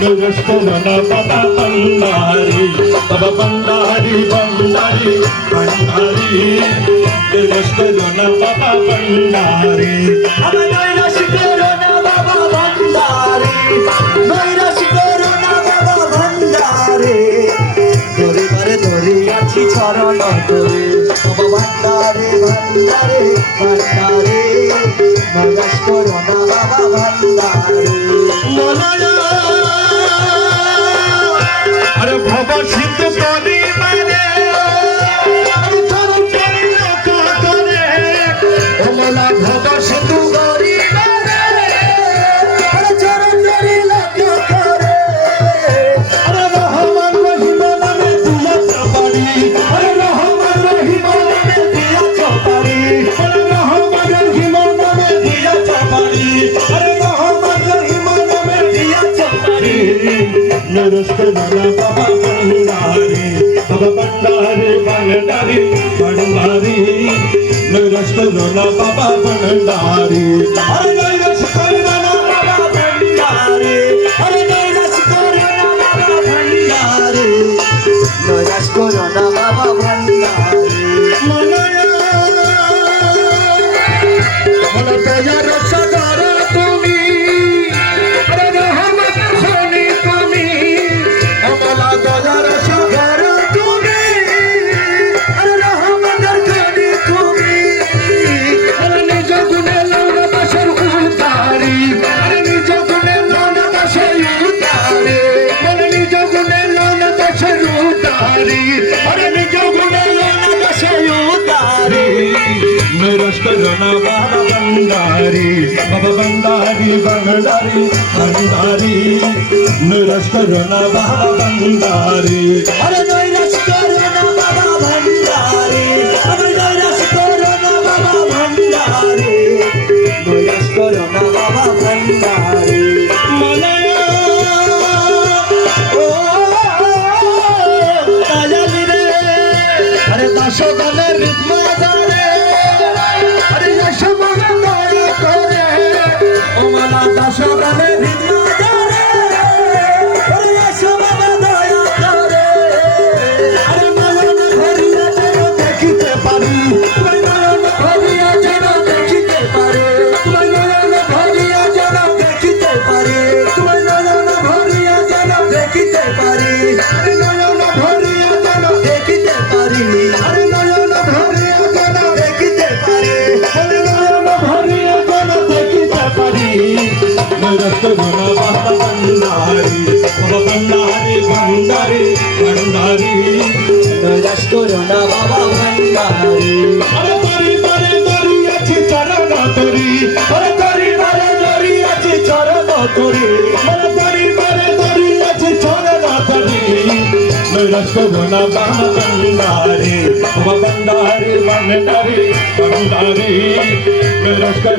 నువ్వెప్పు మన పద బండారి పద బండారి బండారి బండారి నువ్వెప్పు మన పద బండారి robotinho do Tony निरुष्ट झाला बाबा पंढारी बाबा पंढारी पंढारी. पंढारी. निरुष्ट झाला बाबा पंढारी রসক জনা বাবা বন্দারি বাবা বন্দারি বন্দারি বন্দারি নরসক জনা বাবা বন্দারি আরে নরসক জনা বাবা বন্দারি আরে নরসক জনা বাবা বন্দারি নরসক জনা পারি আর নয়ন ধরে কেন দেখিতে পারি আর নয়ন ধরে কেন দেখিতে পারি। আর নয়ন ধরে কেন দেখিতে পারি। মরত গুণ ভণ্ডারি ভণ্ডারি ভণ্ডারি ভণ্ডারি দয়াস করুণা বাবা ভণ্ডারি اس کو رنا پنداري پنداري من ناري پنداري اس کو